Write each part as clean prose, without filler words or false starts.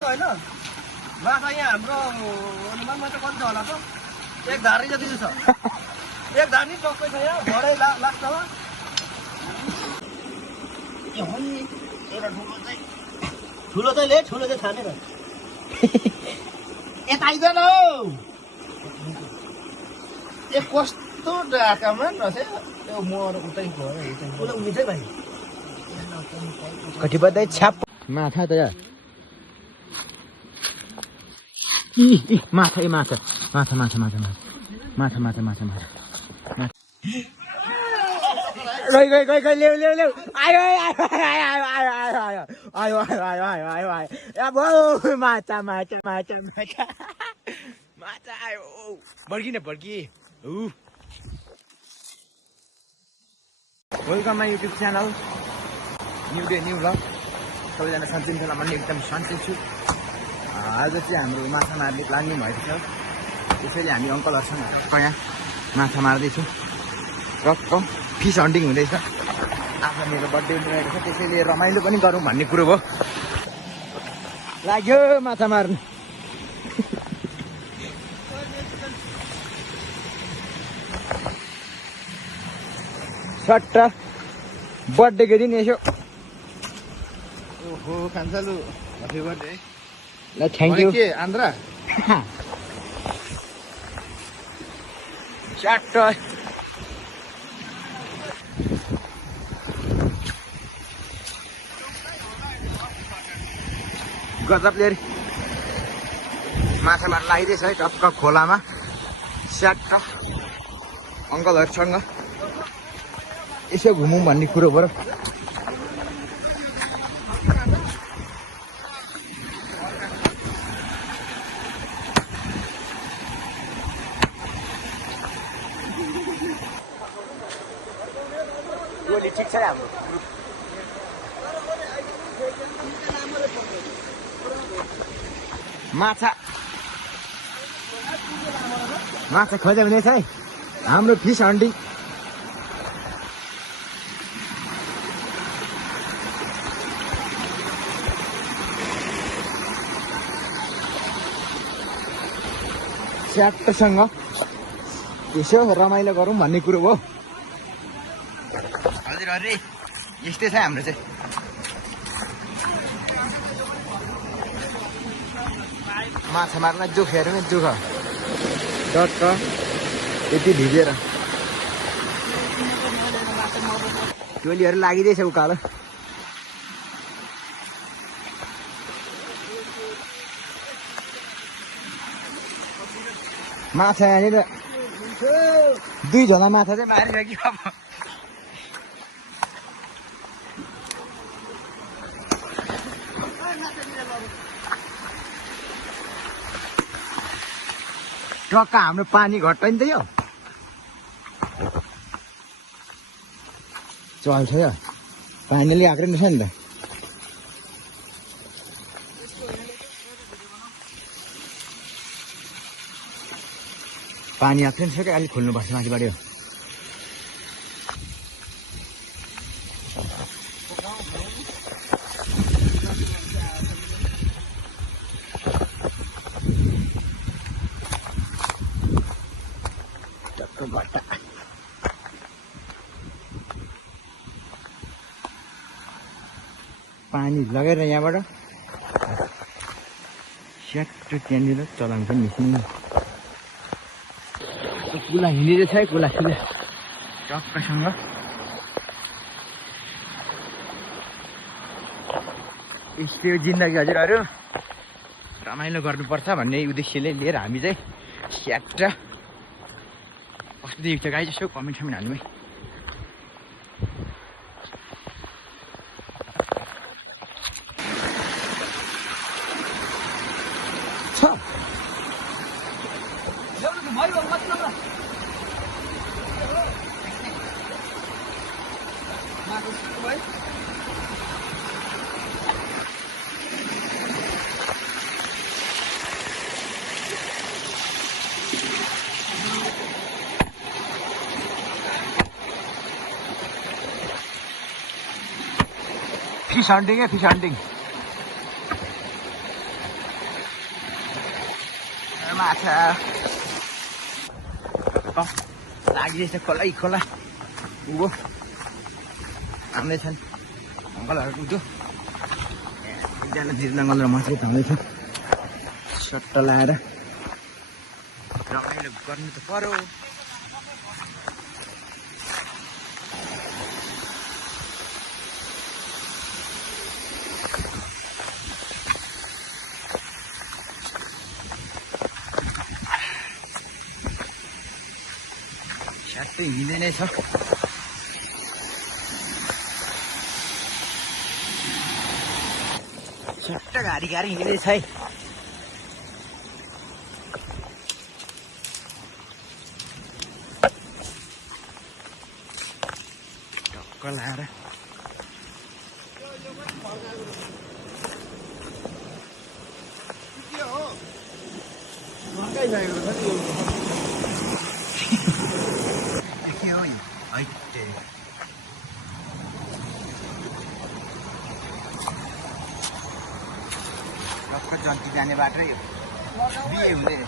होइन माछा यहाँ हाम्रो अनुमानमा चाहिँ कति छ होला त एक धारी जति छ एक धारी टक्कै छ यहाँ भरै लाग्छ हो नि एउटा ठुलो चाहिँ ले ठुलो चाहिँ छानेर यता आइदैन हौ ए कस्तो ढाकामा नसे त्यो मोर उतै गयो उनी चाहिँ भाइ कटिबद्धै छ्याप माछा त माछा माछा माछा माछा माछा माछा माछा माछा माछा गई गई गई गई ल्याउ ल्याउ ल्याउ आयो आयो आयो आयो आयो आयो आयो आयो आयो आयो आयो आयो अब माछा माछा माछा माछा माछा आयो बर्की न बर्की welcome my YouTube channel new day new vlog सबैजना सन्चै छ म एकदम सन्चै छु आज चाहिँ हाम्रो माछा मार्ने प्लानिङ भएको छ त्यसैले हामी अङ्कलहरूसँग टक्क यहाँ माछा मार्दैछौँ टक्क फिस हन्टिङ हुँदैछ आज मेरो बर्थडे हुँदैछ त्यसैले रमाइलो पनि गरौँ भन्ने कुरो भयो लाग्यो माछा मार्नु सट्ट बर्थडेको दिन यसो ओहो खान्सालु ह्यापी बर्थडे ल थ्याङ्क यू के आन्द्रा सट्ट गजबले माछा मार्न लागिरहेछ है टक्क खोलामा स्याट्ट अङ्कलहरूसँग यसो घुमौँ भन्ने कुरो भयो गोली ठिक छ हाम्रो माछा माछा खोज्यो हुनेछ है हाम्रो फिस हन्टिङ स्याट्टसँग यसो रमाइलो गरौँ भन्ने कुरो हो हजुर अरे यस्तै छ हाम्रो चाहिँ माछा मार्न जोखेर नै जोख डट्ट यति भिजेर टोलीहरू लागिरहेछ उकालो माछा यहाँनिर 2 झोला माछा चाहिँ मारियो कि अब टक्क हाम्रो पानी घट्छ नि त यो चल्छ यो पानीले आएको रहेछ नि त पानी आएको रहेछ कि अलिक खोल्नुपर्छ माथिबाट यो पानी लगेर यहाँबाट स्याट्टो त्यहाँनिर चलाउनु पनि निस्किनु कुला हिँडिरहेछ है कुला सिधा टक्कसँग यस्तो जिन्दगी हजुरहरू रमाइलो गर्नुपर्छ भन्ने उद्देश्यले लिएर हामी चाहिँ स्याट्ट कस्तो देख्छ गाई यसो कमेन्ट हाल्नु है फिश हन्टिङ है फिश हन्टिङ माछा लागिरहेछ खोला उँभो हाम्दैछन् अङ्कलहरू कुद्यो एकजना दिदी अङ्कल र म चाहिँ धाउँदैछु सट्ट लाएर रमाइलो गर्नु त पर्यो स्याट्टै हिँड्दै नै छ सट्ट गाडी हिँड्दैछ है टक्क लाएर टक्क जन्ती जाने बाटै बिहे हुँदैन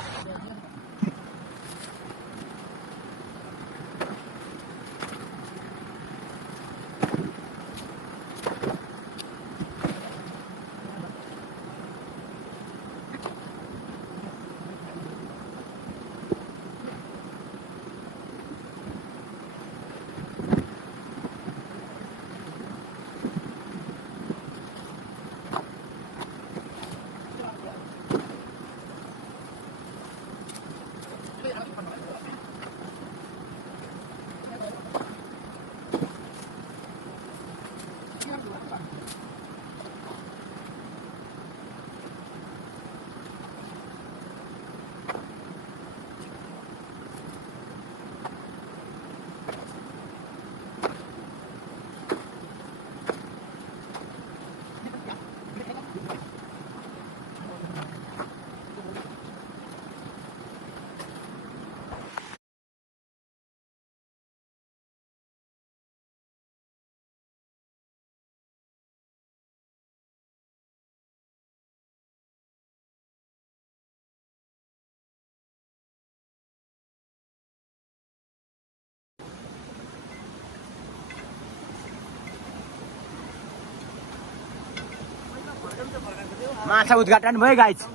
माछा उद्घाटन भयो गाइस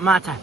माछा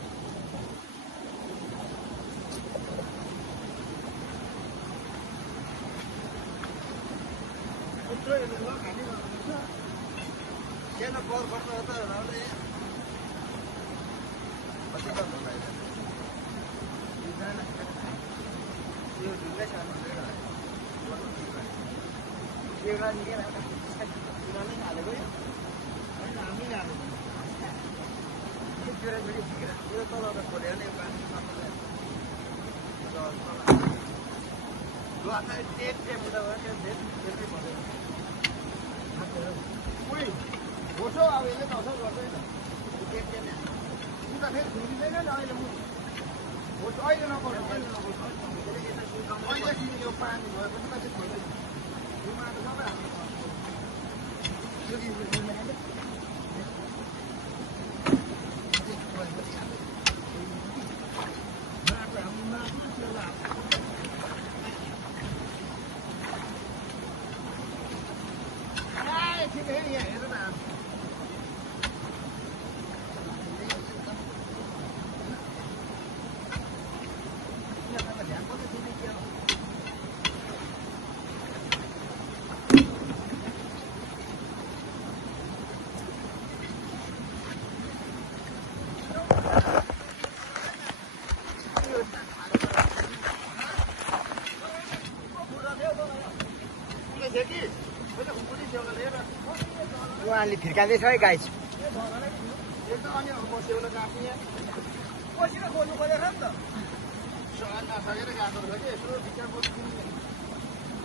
उहाँले फिर्काउँदैछ है गाइस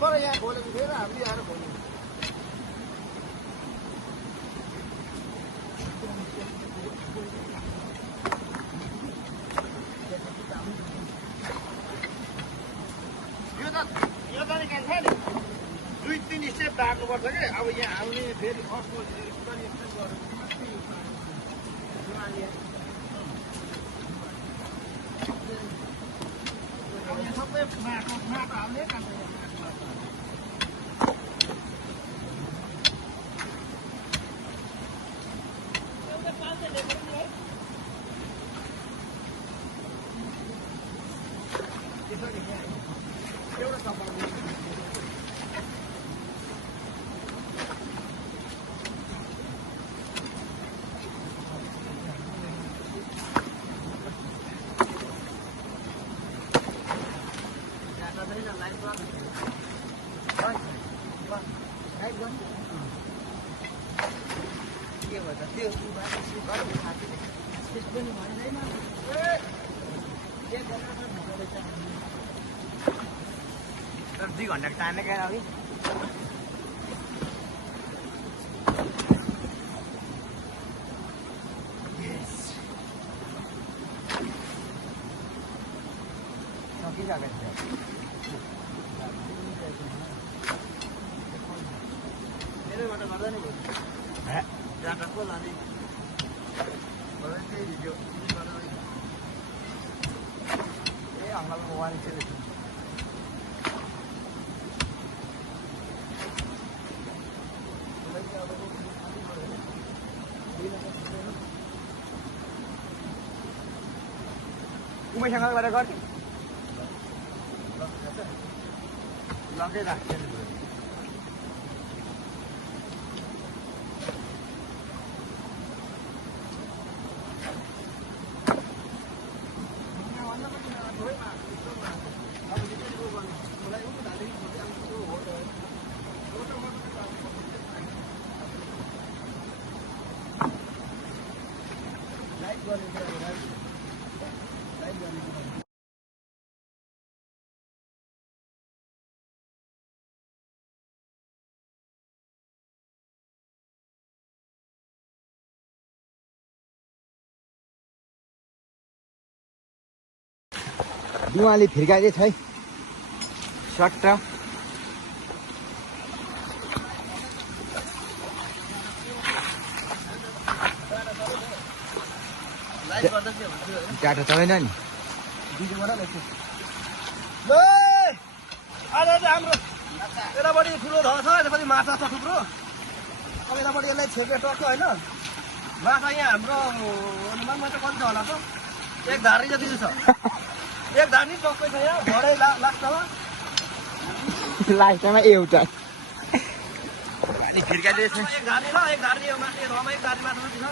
तर यहाँ खोलेको फेरि हामीले आएर खोल्नु यो त नि के छ नि 2-3 स्टेप बार्नुपर्छ कि अब यहाँ आउने फेरि फर्स्ट दुई घन्टा टाइम क्या अघि मेरोबाट गर्दा नि जाँदा को लाने ए अङ्कलको वान चाहिँ उमेसँगबाट गर्ने लगै राख्छ दुवाले फिर्काइदिएछ है सट्ट डाटा चलेन नि आज हाम्रो यतापट्टि ठुलो ध छ यतापट्टि माछा छ थुप्रो अब यतापट्टि यसलाई छेके टक्क होइन माछा यहाँ हाम्रो अनुमानमा चाहिँ कति छ होला त एक धारी जति छ एक धारी टक्कै छ यहाँ भरै लाग्छ लास्टमा एउटा फिर्काइदिएछ एक धारी र एक धारी यो माथि रमा एक धारी माछा जति छ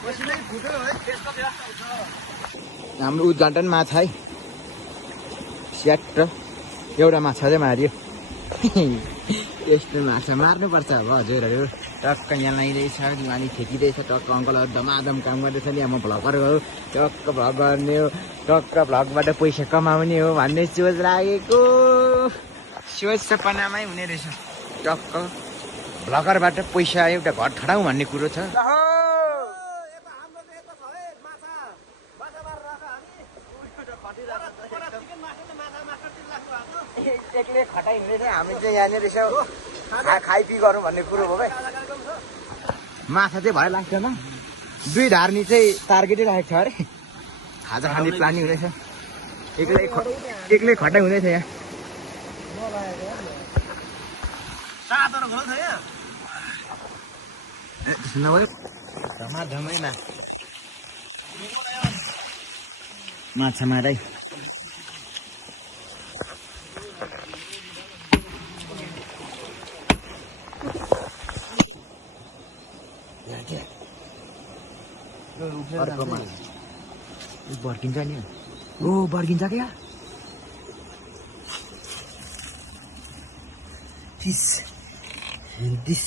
पछि नै फुट्यो है त्यसको व्यवस्था हुन्छ हाम्रो उद्घाटन माछा है स्याट एउटा माछा चाहिँ मार्यो यस्तो माछा मार्नुपर्छ अब हजुरहरू टक्क यहाँ लाइँदैछ दिवाली ठेकिँदैछ टक्क अङ्कलहरू धमाधम काम गर्दैछ नि म भ्लगर हो टक्क भ्लग गर्ने हो टक्क भ्लगबाट पैसा कमाउने हो भन्ने सोच लागेको सोच सपनामै हुने रहेछ टक्क भ्लगरबाट पैसा एउटा घर ठडाउँ भन्ने कुरो छ एक्लै खटाइ हुँदैछ हामी चाहिँ यहाँनिर यसो खाइपी गरौँ भन्ने कुरो हो भाइ माछा चाहिँ भए लाग्दैन दुई धार्नी चाहिँ टार्गेटै राखेको छ अरे खाजा खाने प्लानिङ हुँदैछ एक्लै खटाइ हुँदैछ यहाँ धमाधमैमा माछा मारै बर्किन्छ नि ओ बर्किन्छ क्या फिस दिस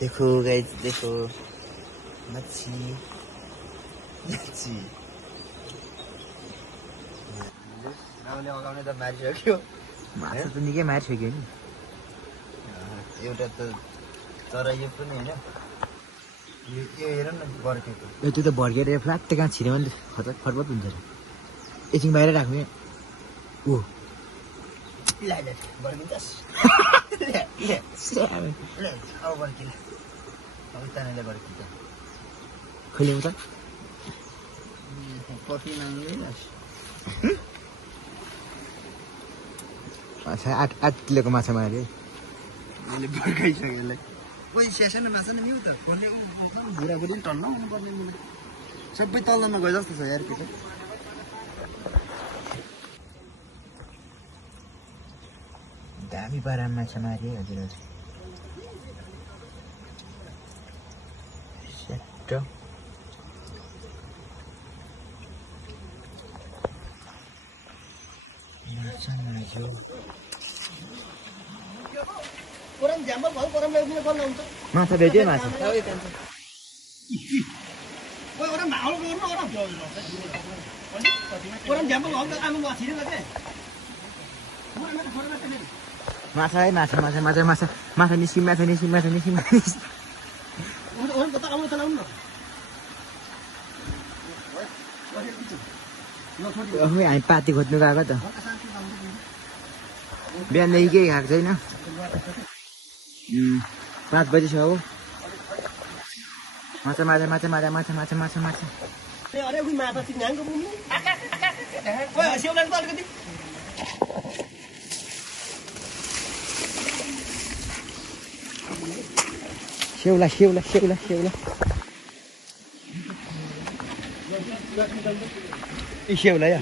देखो गाइस देखो मच्छी राहुलले अगाउने त मारिसक्यो माछा त निकै मारिसक्यो नि एउटा त तर यो पनि होइन यो हेर न बर्केको त्यो त भर्केर फ्ल्याट कहाँ छिर्यो भने फटफट हुन्छ अरे एकछिन बाहिर राख्ने ओ बर्किन्छस् अब बर्किन्छ अब तानेले बर्किन्छ खैले त कफी माग्ने माछा 8 किलोको माछा मारे मैले बर्खाइसकेँ यसलाई कोही सेसन माछा नि त खोल्ने बुढाबुढी पनि टन्न हुनुपर्ने सबै तल्लोमा गए जस्तो छ यार केटा दामी पारा माछा मारे हजुर हजुर सेट माछा मार्यो कोरम झ्याम्बल भयो कोरमले उठ्ने बल्ल हुन्छ माछा भेट्यो माछा ओइ कोरम भाउ गर्नु कोरम कोरम झ्याम्बल भयो त आमा माछिने के माछा है माछा माछा माछा माछा माछा निस्कि माछा निस्कि माछा निस्कि ओरम कता आउनु चलाउनु न हामी पाती खोज्नु गएको त बिहानदेखि केही खाएको छैन 5 बजी छ हो माछा माछा माछा माछा माछा माछा माछा माछा अरे उही माछा सिङ्गाङको बुम्नु ओइ हसिउलान त अलिकति सेउला सेउला सेउला सेउला ए सेउला या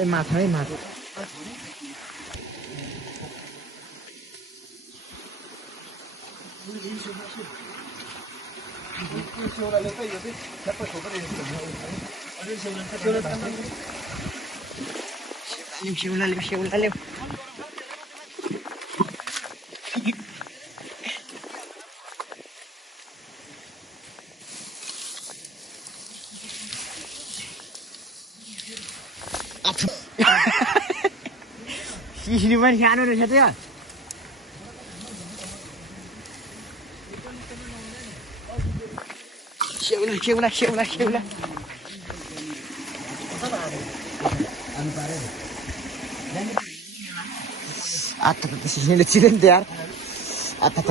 ए माछा है माछा सेउला ल्याऊ सेउला ल्याऊ सिस्नु पनि सानो रहेछ त्यो सेउला सेउला सेउला सेउला आता त सिस्नुले चिरे नि त यार आता त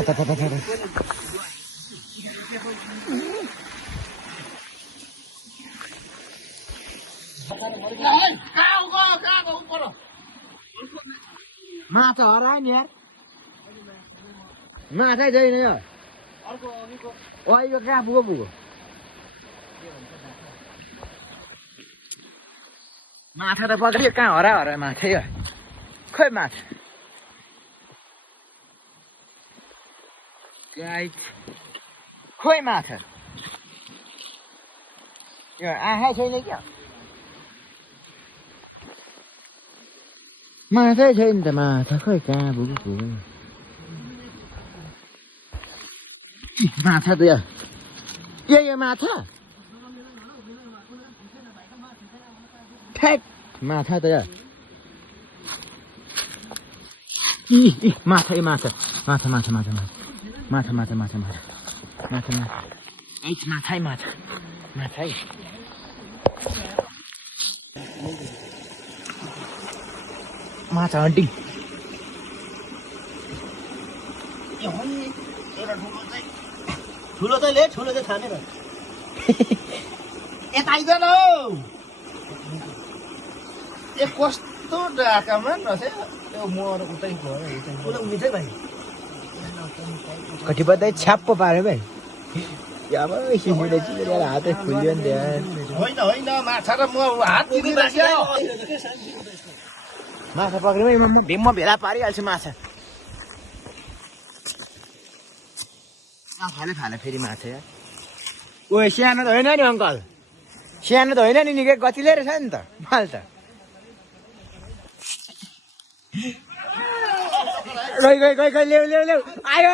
माछा हरायो नि यार माछै छैन यो यो कहाँ पुगो माछा त पक्रियो कहाँ हरायो माछा यो खोइ माछा खोइ माछा यो आँखा छैन क्या माछै छैन त माछा खोइ कहाँ पुगो माछा त यो माछा ठ्याक माछा त माछा माछा माछा माछा माछा माछा माछा माछा माछा माछा माछा माछा माछा माछा माछा हन्टिङ ठुलो चाहिँ ले ठुलो चाहिँ छानेर यता आइदेन हौ ए कस्तो ढाकामा रहेछ त्यो मर उतै गयो मिठै भाइ कतिपय छ्याप्पो पाऱ्यो भाइ अब सिसीले चिरेर हातै फुल्यो नि होइन होइन माछा र म हात चिरिरहेको माछा पक्रिमै म भेला पारिहाल्छु माछा फाले फेरि माछा यार ओ सानो त होइन नि अङ्कल सानो त होइन नि निकै गतिले रहेछ नि त माल त गई ल्याउ ल्याउ ल्याउ आयो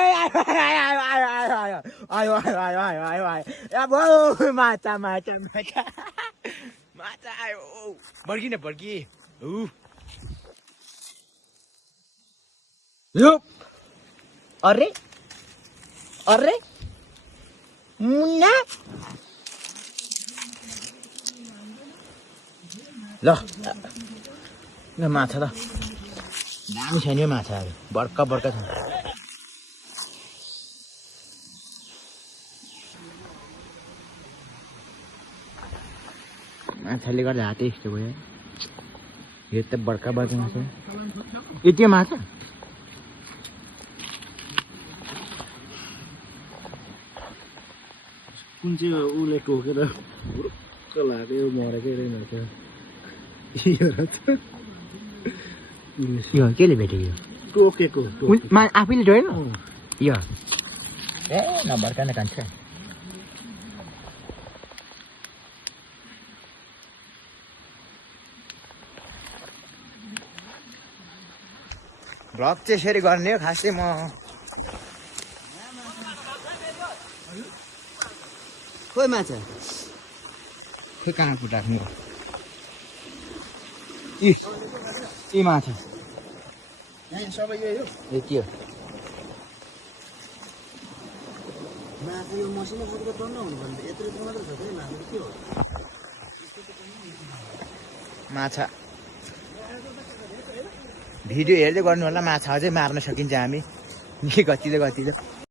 अब माछा माछा माछा माछा आयो बड्किन बड्की अरे अरे मुन्ना ल माछा त दामी छ नि माछाहरू बर्का छ माछाले गर्दा हातै यस्तो भयो यो त बर्खा बर्खा माछा यो त्यो माछा कुन चाहिँ उसले टोकेर लाग्यो मरेकै रहेछ यो केले भेटेको टोकेको आफैले डोएन यो ए नभर्का न कान्छ भ्लग चाहिँ यसरी गर्ने हो खासै म खोइ माछा खोइ कहाँ फुटाख्नु यी माछा सबै यही हो ए के हो माछा यो मसिनो फुटेर टन्न हुनु भने यत्रो मात्र छ कि माछा के हो माछा भिडियो हेर्दै गर्नु होला माछा अझै मार्न सकिन्छ हामी के गतिलो गतिलो थ्याङ्क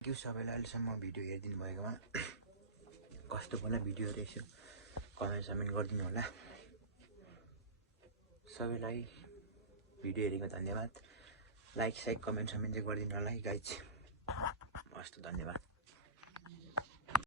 यू सबैलाई अहिलेसम्म भिडियो हेरिदिनु भएकोमा कस्तो होला भिडियो रहेछ कमेन्ट गरिदिनु होला सबैलाई भिडियो हेरेको धन्यवाद लाइक साइक कमेन्ट चाहिँ गरिदिनु होला गाइज हस् त धन्यवाद